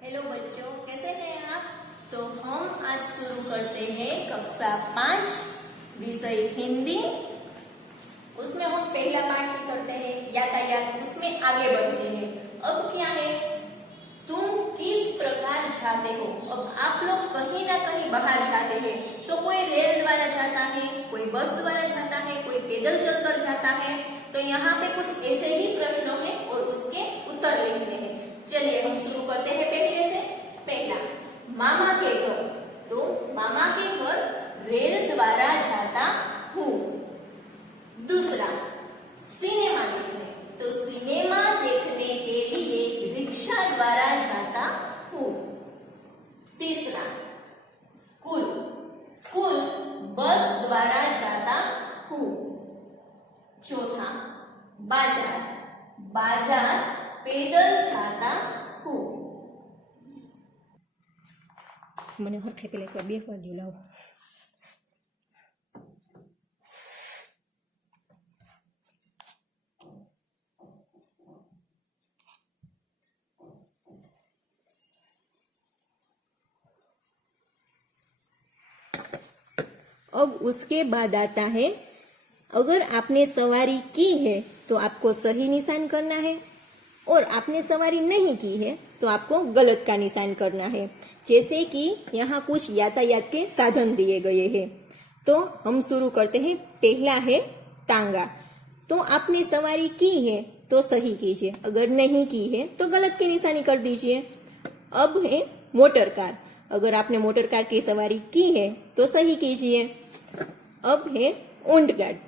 Hello बच्चों, कैसे हैं आप। तो हम आज शुरू करते हैं कक्षा 5 विषय हिंदी। उसमें हम पहला पाठ ही करते हैं यातायात, उसमें आगे बढ़ते हैं। अब क्या है, तुम किस प्रकार जाते हो। अब आप लोग कहीं ना कहीं बाहर जाते हैं, तो कोई रेल द्वारा जाता है, कोई बस द्वारा जाता है, कोई पैदल चलकर जाता है। तो यहाँ पे कुछ ऐसे ही प्रश्न हैं और उसके उत्तर लिखने हैं। चलिए हम शुरू करते हैं पहले से। पहला, मामा के घर। तो मामा के घर रेल द्वारा जाता हूँ। दूसरा, सिनेमा देखने। तो सिनेमा देखने के लिए रिक्शा द्वारा जाता हूँ। तीसरा, स्कूल। स्कूल बस द्वारा जाता हूँ। चौथा, बाजार। बाजार पैदल जाता हूँ। મને હરખે પેલા એકવાર બેસવા દો લાવો। अब उसके बाद आता है, अगर आपने सवारी की है तो आपको सही निशान करना है और आपने सवारी नहीं की है तो आपको गलत का निशान करना है। जैसे कि यहाँ कुछ यातायात के साधन दिए गए हैं। तो हम शुरू करते हैं। पहला है तांगा। तो आपने सवारी की है तो सही कीजिए, अगर नहीं की है तो गलत की निशानी कर दीजिए। अब है मोटर कार। अगर आपने मोटर कार की सवारी की है तो सही कीजिए। अब है ऊंट गाड़ी।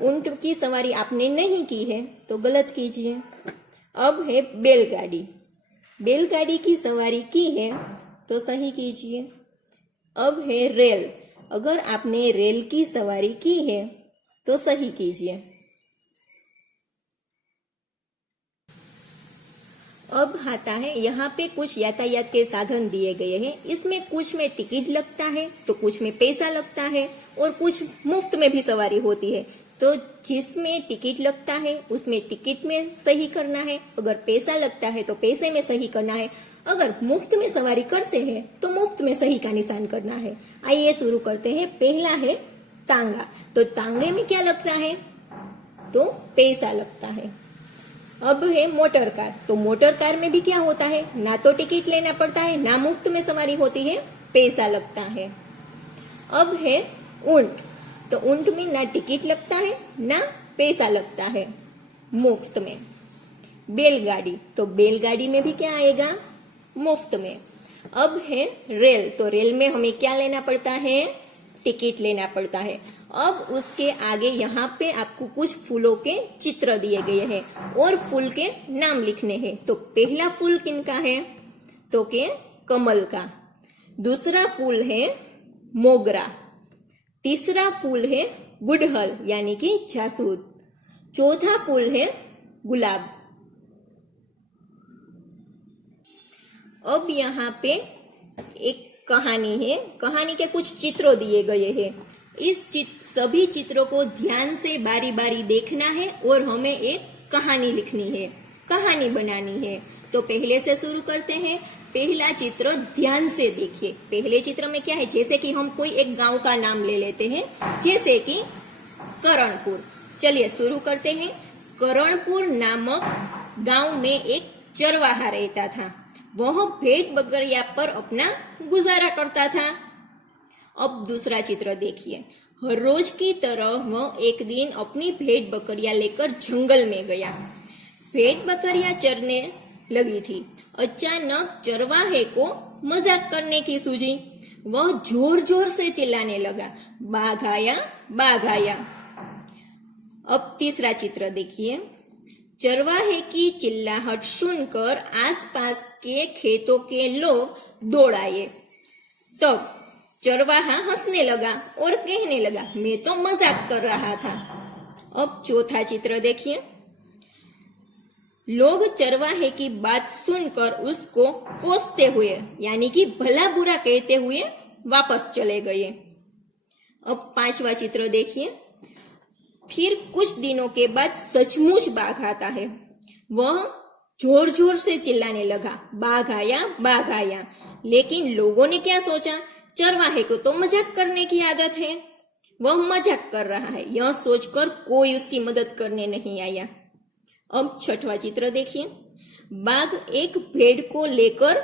ऊंट की सवारी आपने नहीं की है तो गलत कीजिए। अब है बैलगाड़ी। बैलगाड़ी की सवारी की है तो सही कीजिए। अब है रेल। अगर आपने रेल की सवारी की है तो सही कीजिए। अब आता है, यहाँ पे कुछ यातायात के साधन दिए गए हैं। इसमें कुछ में टिकट लगता है तो कुछ में पैसा लगता है और कुछ मुफ्त में भी सवारी होती है। तो जिसमें टिकट लगता है उसमें टिकट में सही करना है, अगर पैसा लगता है तो पैसे में सही करना है, अगर मुफ्त में सवारी करते हैं तो मुफ्त में सही का निशान करना है। आइए शुरू करते हैं। पहला है तांगा। तो तांगे में क्या लगता है, तो पैसा लगता है। अब है मोटर कार। तो मोटर कार में भी क्या होता है, ना तो टिकट लेना पड़ता है, ना मुफ्त में सवारी होती है, पैसा लगता है। अब है ऊंट। तो ऊंट में ना टिकट लगता है ना पैसा लगता है, मुफ्त में। बैलगाड़ी। तो बैलगाड़ी में भी क्या आएगा, मुफ्त में। अब है रेल। तो रेल में हमें क्या लेना पड़ता है, टिकट लेना पड़ता है। अब उसके आगे यहाँ पे आपको कुछ फूलों के चित्र दिए गए हैं और फूल के नाम लिखने हैं। तो पहला फूल किनका है, तो के कमल का। दूसरा फूल है मोगरा। तीसरा फूल है गुड़हल यानी कि जासूद। चौथा फूल है गुलाब। अब यहाँ पे एक कहानी है। कहानी के कुछ चित्रों दिए गए हैं। इस सभी चित्रों को ध्यान से बारी बारी देखना है और हमें एक कहानी लिखनी है, कहानी बनानी है। तो पहले से शुरू करते हैं। पहला चित्र ध्यान से देखिए। पहले चित्र में क्या है, जैसे कि हम कोई एक गांव का नाम ले लेते हैं, जैसे कि करणपुर। चलिए शुरू करते हैं। करणपुर नामक गांव में एक चरवाहा रहता था। वह भेड़ बकरिया पर अपना गुजारा करता था। अब दूसरा चित्र देखिए। हर रोज की तरह वह एक दिन अपनी भेड़ बकरियां लेकर जंगल में गया। भेड़ बकरियां चरने लगी थी। अचानक चरवाहे को मजाक करने की सूझी। वह जोर जोर से चिल्लाने लगा, बाघ आया, बाघ आया। अब तीसरा चित्र देखिए। चरवाहे की चिल्लाहट सुनकर आसपास के खेतों के लोग दौड़ आए। तब चरवाहा हंसने लगा और कहने लगा, मैं तो मजाक कर रहा था। अब चौथा चित्र देखिए। लोग चरवाहे की बात सुनकर उसको कोसते हुए यानी कि भला बुरा कहते हुए वापस चले गए। अब पांचवा चित्र देखिए। फिर कुछ दिनों के बाद सचमुच बाघ आता है। वह जोर जोर से चिल्लाने लगा, बाघ आया, बाघ आया। लेकिन लोगों ने क्या सोचा, चरवाहे को तो मजाक करने की आदत है, वह मजाक कर रहा है, यह सोचकर कोई उसकी मदद करने नहीं आया। अब छठवां चित्र देखिए। बाघ एक भेड़ को लेकर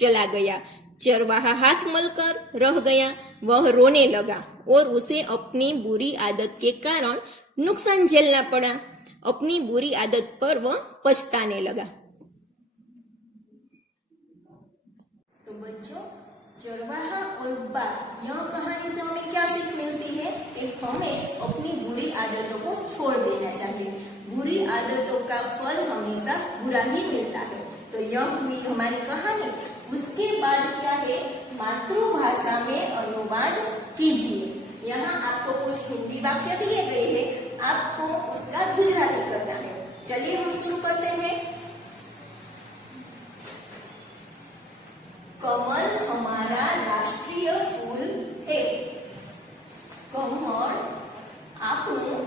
चला गया। चरवाहा हाथ मलकर रह गया। वह रोने लगा और उसे अपनी बुरी आदत के कारण नुकसान झेलना पड़ा। अपनी बुरी आदत पर वह पछताने लगा। तो बच्चों, चरवाहा और बाघ, यह कहानी से हमें क्या सीख मिलती है कि हमें अपनी बुरी आदतों को छोड़ देना चाहिए। बुरी आदतों का फल हमेशा बुरा ही मिलता है। तो यह हुई हमारी कहानी। उसके बाद क्या है, मातृभाषा में अनुवाद कीजिए। यहाँ आपको कुछ हिंदी वाक्य दिए गए हैं, आपको उसका गुजराती करना है। चलिए हम शुरू करते हैं। कमल हमारा राष्ट्रीय फूल है। कमल આપણું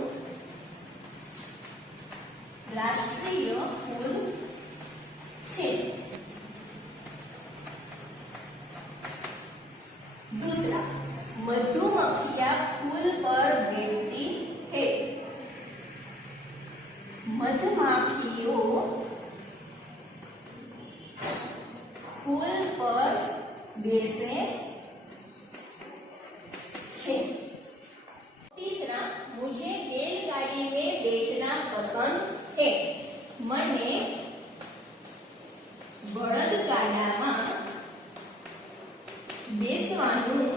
राष्ट्रीय फूल છે। दूसरा, मधुमक्खियां फूल पर बैठती है। मधुमक्खियों फूल पर बेसे छे। तीसरा, मुझे बैलगाड़ी में बैठना पसंद है। मने बળદગાડામાં બેસવાનું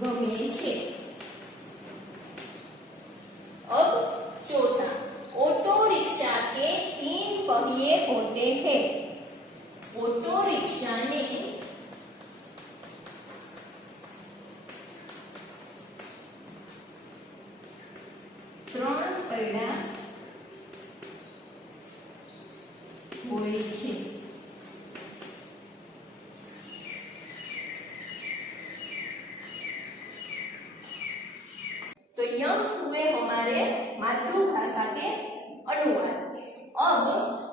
ગમે છે। अब चौथा, ऑटो रिक्शा के 3 पहिए होते हैं। ऑटो रिक्शा ने 3 પૈડા હોય છે। तो यह हुए हमारे मातृभाषा के अनुवाद। अब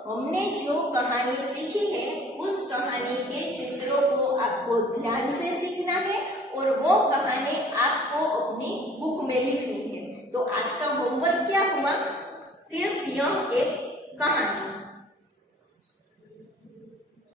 हमने जो कहानी सीखी है, उस कहानी के चित्रों को आपको ध्यान से सीखना है और वो कहानी आपको अपनी बुक में लिखनी है। तो आज का होमवर्क क्या हुआ, सिर्फ यह एक कहानी